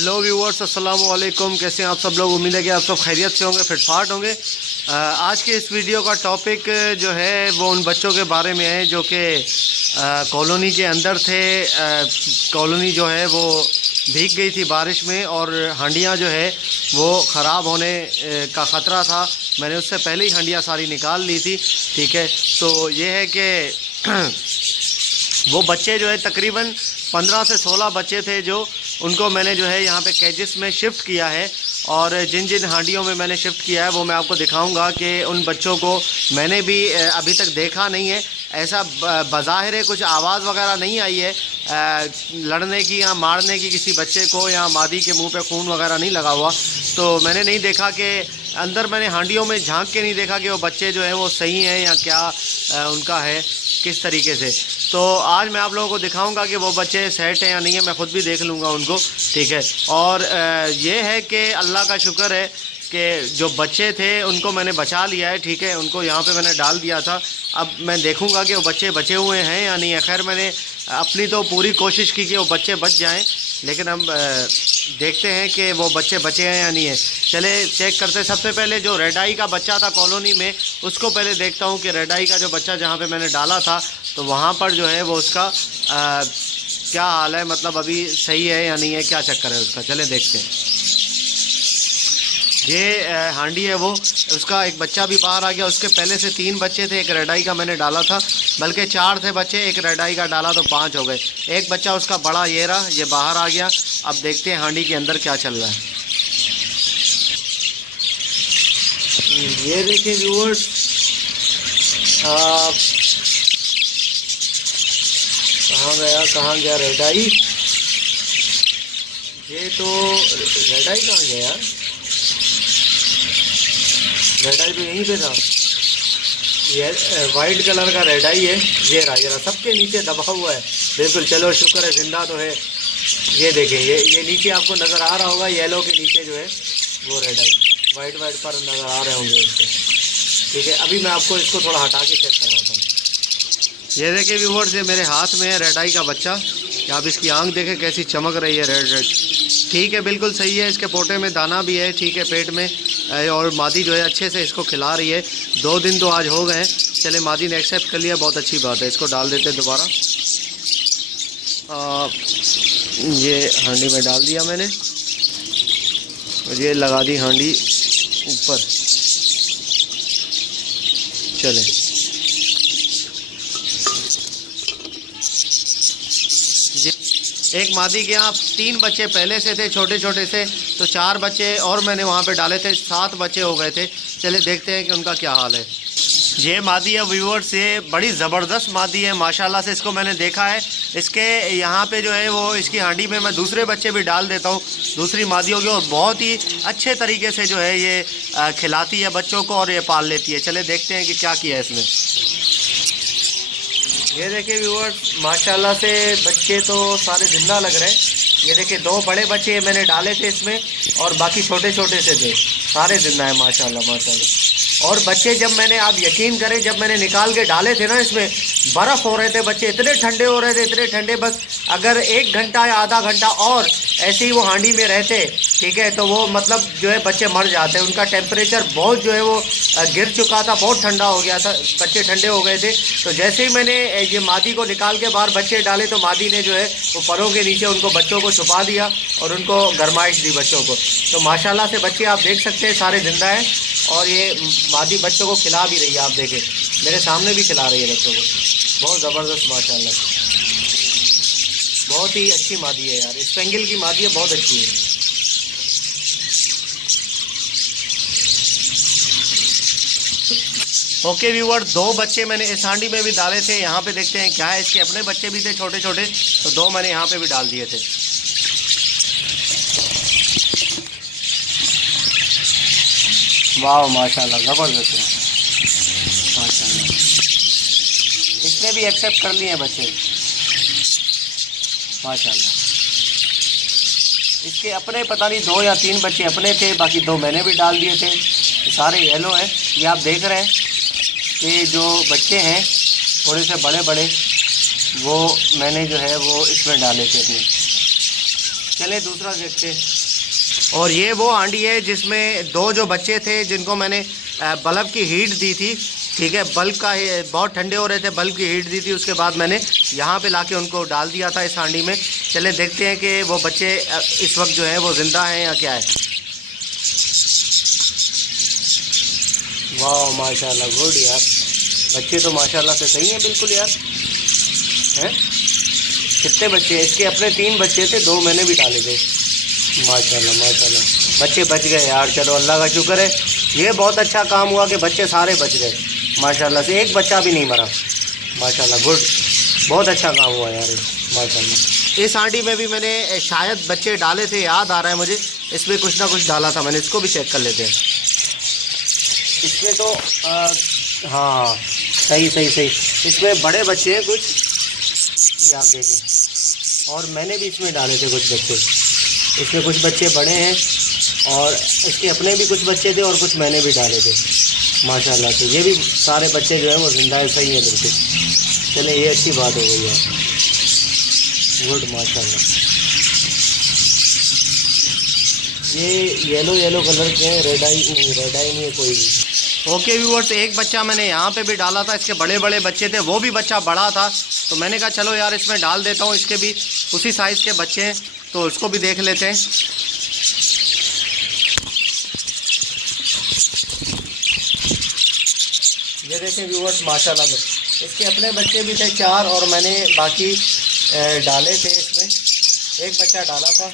Hello viewers, अस्सलाम वालेकुम। कैसे हैं आप सब लोग? उम्मीद है कि आप सब खैरियत से होंगे, फिटफाट होंगे। आज के इस वीडियो का टॉपिक जो है वो उन बच्चों के बारे में है जो कि कॉलोनी के अंदर थे। कॉलोनी जो है वो भीग गई थी बारिश में और हांडियाँ जो है वो ख़राब होने का ख़तरा था। मैंने उससे पहले ही हांडियाँ सारी निकाल ली थी। ठीक है, तो ये है कि वो बच्चे जो है तकरीबन 15 से 16 बच्चे थे जो उनको मैंने जो है यहाँ पे कैजेस में शिफ्ट किया है। और जिन जिन हांडियों में मैंने शिफ्ट किया है वो मैं आपको दिखाऊंगा कि उन बच्चों को मैंने भी अभी तक देखा नहीं है। ऐसा बज़ाहिर है कुछ आवाज़ वगैरह नहीं आई है लड़ने की या मारने की किसी बच्चे को, या मादी के मुंह पे खून वगैरह नहीं लगा हुआ। तो मैंने नहीं देखा कि अंदर, मैंने हांडियों में झांक के नहीं देखा कि वो बच्चे जो हैं वो सही हैं या क्या उनका है किस तरीके से। तो आज मैं आप लोगों को दिखाऊंगा कि वो बच्चे सेट हैं या नहीं है। मैं ख़ुद भी देख लूँगा उनको। ठीक है, और ये है कि अल्लाह का शुक्र है कि जो बच्चे थे उनको मैंने बचा लिया है। ठीक है, उनको यहाँ पे मैंने डाल दिया था। अब मैं देखूँगा कि वो बच्चे बचे हुए हैं या नहीं है। खैर, मैंने अपनी तो पूरी कोशिश की कि वो बच्चे बच जाएँ, लेकिन हम देखते हैं कि वो बच्चे बचे हैं या नहीं है। चले चेक करते हैं। सबसे पहले जो रेड आई का बच्चा था कॉलोनी में, उसको पहले देखता हूँ कि रेड आई का जो बच्चा जहाँ पे मैंने डाला था तो वहाँ पर जो है वो उसका क्या हाल है, मतलब अभी सही है या नहीं है, क्या चक्कर है उसका। चले देखते हैं। ये हांडी है वो, उसका एक बच्चा भी बाहर आ गया। उसके पहले से 3 बच्चे थे। एक रेड आई का मैंने डाला था, बल्कि 4 थे बच्चे। एक रेड आई का डाला तो 5 हो गए। एक बच्चा उसका बड़ा ये रहा, ये बाहर आ गया। अब देखते हैं हांडी के अंदर क्या चल रहा है। ये देखिए व्यूअर्स, कहाँ गया रेड आई? ये तो रेड आई कहाँ गया यार? रेड आई तो यहीं पे था। ये वाइट कलर का रेड आई है। ये रहा सबके नीचे दबा हुआ है बिल्कुल। चलो शुक्र है, जिंदा तो है। ये देखें, ये नीचे आपको नज़र आ रहा होगा, येलो के नीचे जो है वो रेड आई वाइट पर नज़र आ रहे होंगे उसके। ठीक है, अभी मैं आपको इसको थोड़ा हटा के चेक करवाता हूँ। ये देखिए व्यूअर्स, ये मेरे हाथ में है रेड आई का बच्चा। आप इसकी आंख देखें कैसी चमक रही है, रेड। ठीक है, बिल्कुल सही है। इसके पोटे में दाना भी है, ठीक है, पेट में। और मादी जो है अच्छे से इसको खिला रही है। 2 दिन तो आज हो गए हैं। चले, मादी ने एक्सेप्ट कर लिया, बहुत अच्छी बात है। इसको डाल देते हैं दोबारा। ये हांडी में डाल दिया मैंने और ये लगा दी हांडी ऊपर। चले, एक मादी के यहाँ 3 बच्चे पहले से थे, छोटे छोटे से, तो 4 बच्चे और मैंने वहाँ पे डाले थे, 7 बच्चे हो गए थे। चले देखते हैं कि उनका क्या हाल है। ये मादी है व्यूअर्स, ये बड़ी ज़बरदस्त मादी है माशाल्लाह से। इसको मैंने देखा है, इसके यहाँ पे जो है वो इसकी हांडी में मैं दूसरे बच्चे भी डाल देता हूँ, दूसरी मादियों के, और बहुत ही अच्छे तरीके से जो है ये खिलाती है बच्चों को और ये पाल लेती है। चले देखते हैं कि क्या किया है इसमें। ये देखिए व्यूअर्स, माशाल्लाह से बच्चे तो सारे जिंदा लग रहे हैं। ये देखिए 2 बड़े बच्चे मैंने डाले थे इसमें और बाकी छोटे छोटे से थे, सारे जिंदा है माशाल्लाह माशाल्लाह। और बच्चे जब मैंने, आप यकीन करें, जब मैंने निकाल के डाले थे ना, इसमें बर्फ़ हो रहे थे बच्चे, इतने ठंडे हो रहे थे, इतने ठंडे। बस अगर 1 घंटा या आधा घंटा और ऐसे ही वो हांडी में रहते, ठीक है, तो वो मतलब जो है बच्चे मर जाते हैं। उनका टेम्परेचर बहुत जो है वो गिर चुका था, बहुत ठंडा हो गया था, बच्चे ठंडे हो गए थे। तो जैसे ही मैंने ये मादी को निकाल के बाहर बच्चे डाले तो मादी ने जो है वो परों के नीचे उनको बच्चों को छुपा दिया और उनको गर्माइश दी बच्चों को। तो माशाल्लाह से बच्चे आप देख सकते हैं सारे जिंदा हैं और ये मादी बच्चों को खिला भी रही है। आप देखें, मेरे सामने भी खिला रही है बच्चों को, बहुत ज़बरदस्त माशाल्लाह। बहुत ही अच्छी मादी है यार, स्पेंगल की मादी है, बहुत अच्छी है। ओके व्यूअर, 2 बच्चे मैंने इस हांडी में भी डाले थे। यहाँ पे देखते हैं क्या है। इसके अपने बच्चे भी थे छोटे छोटे, तो 2 मैंने यहाँ पे भी डाल दिए थे। वाह माशाल्लाह, ज़बरदस्त है माशाल्लाह। इसने भी एक्सेप्ट कर लिए हैं बच्चे माशाल्लाह। इसके अपने पता नहीं 2 या 3 बच्चे अपने थे, बाकी 2 मैंने भी डाल दिए थे। सारे येलो हैं। ये आप देख रहे हैं कि जो बच्चे हैं थोड़े से बड़े बड़े, वो मैंने जो है वो इसमें डाले थे अपने। चले दूसरा देखते हैं। और ये वो हांडी है जिसमें 2 जो बच्चे थे जिनको मैंने बल्ब की हीट दी थी, ठीक है। बल्ब का बहुत ठंडे हो रहे थे, बल्ब की हीट दी थी, उसके बाद मैंने यहाँ पे लाके उनको डाल दिया था इस हांडी में। चले देखते हैं कि वो बच्चे इस वक्त जो है वो ज़िंदा हैं या क्या है। वाह माशाल्लाह, गुड यार, बच्चे तो माशाल्लाह से सही हैं बिल्कुल यार, हैं। कितने बच्चे हैं इसके? अपने 3 बच्चे थे, 2 मैंने भी डाले थे। माशाल्लाह माशाल्लाह, बच्चे बच गए यार, चलो अल्लाह का शुक्र है। ये बहुत अच्छा काम हुआ कि बच्चे सारे बच गए माशाल्लाह से, एक बच्चा भी नहीं मरा। माशाल्लाह, गुड, बहुत अच्छा काम हुआ यार माशाल्लाह। इस हांडी में भी मैंने शायद बच्चे डाले थे, याद आ रहा है मुझे, इसमें कुछ ना कुछ डाला था मैंने, इसको भी चेक कर लेते हैं। इसमें तो हाँ सही, इसमें बड़े बच्चे हैं कुछ, ये आप देखें। और मैंने भी इसमें डाले थे कुछ बच्चे, इसमें कुछ बच्चे बड़े हैं और इसके अपने भी कुछ बच्चे थे और कुछ मैंने भी डाले थे माशाल्लाह से। ये भी सारे बच्चे जो है वो जिंदा है, सही है बिल्कुल। चले, ये अच्छी बात हो गई है, गुड माशाल्लाह। ये येलो कलर के हैं, रेड आई नहीं है कोई भी। ओके व्यूअर्स, एक बच्चा मैंने यहाँ पे भी डाला था, इसके बड़े बड़े बच्चे थे, वो भी बच्चा बड़ा था, तो मैंने कहा चलो यार इसमें डाल देता हूँ, इसके भी उसी साइज़ के बच्चे हैं, तो उसको भी देख लेते हैं। ये देखें व्यूअर्स माशाल्लाह से, इसके अपने बच्चे भी थे 4 और मैंने बाकी डाले थे। इसमें एक बच्चा डाला था,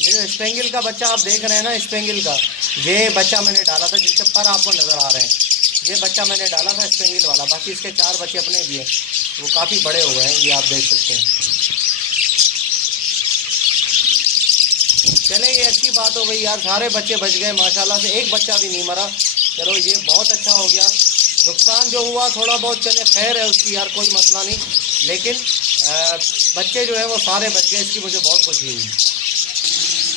ये स्पेंगिल का बच्चा आप देख रहे हैं ना, स्पेंगिल का ये बच्चा मैंने डाला था, जिसके पर आपको नज़र आ रहे हैं, ये बच्चा मैंने डाला था स्पेंगिल वाला। बाकी इसके 4 बच्चे अपने भी हैं, वो काफ़ी बड़े हो गए हैं, ये आप देख सकते हैं। चले, ये अच्छी बात हो गई यार, सारे बच्चे बच गए माशाल्लाह से, एक बच्चा भी नहीं मरा। चलो ये बहुत अच्छा हो गया। नुकसान जो हुआ थोड़ा बहुत, चले खैर है उसकी यार, कोई मसला नहीं, लेकिन बच्चे जो है वो सारे बच गए, इसकी मुझे बहुत खुशी हुई।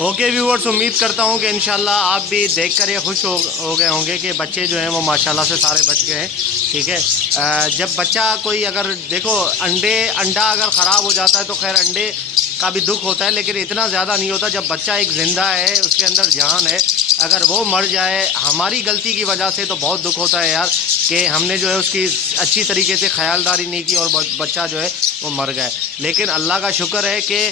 ओके व्यूअर्स, उम्मीद करता हूँ कि इंशाल्लाह आप भी देखकर ये खुश हो गए होंगे कि बच्चे जो हैं वो माशाल्लाह से सारे बच गए हैं, ठीक है। जब बच्चा कोई, अगर देखो अंडा अगर ख़राब हो जाता है तो खैर अंडे का भी दुख होता है, लेकिन इतना ज़्यादा नहीं होता। जब बच्चा एक ज़िंदा है, उसके अंदर जान है, अगर वो मर जाए हमारी गलती की वजह से तो बहुत दुख होता है यार, कि हमने जो है उसकी अच्छी तरीके से ख्यालदारी नहीं की और बच्चा जो है वो मर गए। लेकिन अल्लाह का शुक्र है कि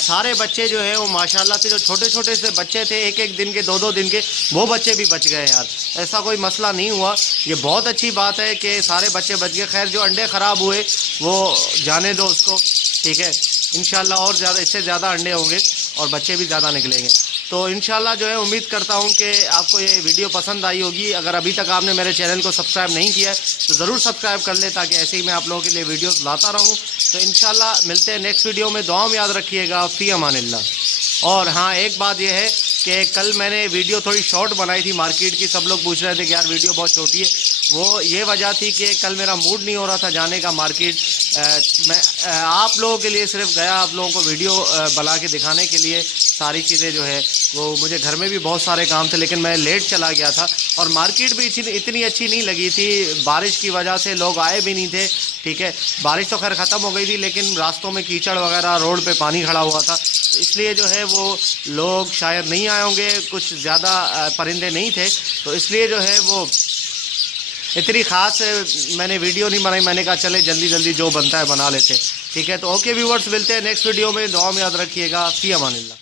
सारे बच्चे जो है वो माशाल्लाह से, जो छोटे छोटे से बच्चे थे 1-1 दिन के 2-2 दिन के, वो बच्चे भी बच गए यार, ऐसा कोई मसला नहीं हुआ। ये बहुत अच्छी बात है कि सारे बच्चे बच गए। खैर जो अंडे ख़राब हुए वो जाने दो उसको, ठीक है। इंशाल्लाह और ज़्यादा, इससे ज़्यादा अंडे होंगे और बच्चे भी ज़्यादा निकलेंगे। तो इंशाल्लाह जो है उम्मीद करता हूँ कि आपको ये वीडियो पसंद आई होगी। अगर अभी तक आपने मेरे चैनल को सब्सक्राइब नहीं किया है तो ज़रूर सब्सक्राइब कर ले, ताकि ऐसे ही मैं आप लोगों के लिए वीडियोस लाता रहूँ। तो इंशाल्लाह मिलते हैं नेक्स्ट वीडियो में, दुआ में याद रखिएगा। फ़ी अमानिल्लाह। और हाँ, एक बात यह है कि कल मैंने वीडियो थोड़ी शॉर्ट बनाई थी मार्केट की, सब लोग पूछ रहे थे कि यार वीडियो बहुत छोटी है। वो ये वजह थी कि कल मेरा मूड नहीं हो रहा था जाने का मार्केट। मैं आप लोगों के लिए सिर्फ गया, आप लोगों को वीडियो बना के दिखाने के लिए सारी चीज़ें जो है वो, मुझे घर में भी बहुत सारे काम थे, लेकिन मैं लेट चला गया था। और मार्केट भी इतनी अच्छी नहीं लगी थी, बारिश की वजह से लोग आए भी नहीं थे, ठीक है। बारिश तो खैर ख़त्म हो गई थी, लेकिन रास्तों में कीचड़ वगैरह, रोड पे पानी खड़ा हुआ था, तो इसलिए जो है वो लोग शायद नहीं आए होंगे, कुछ ज़्यादा परिंदे नहीं थे, तो इसलिए जो है वो इतनी ख़ास मैंने वीडियो नहीं बनाई। मैंने कहा चले जल्दी जल्दी जो बनता है बना लेते, ठीक है। तो ओके व्यूअर्स, मिलते हैं नेक्स्ट वीडियो में, दुआ में याद रखिएगा। फ़ी अमानिल्लाह।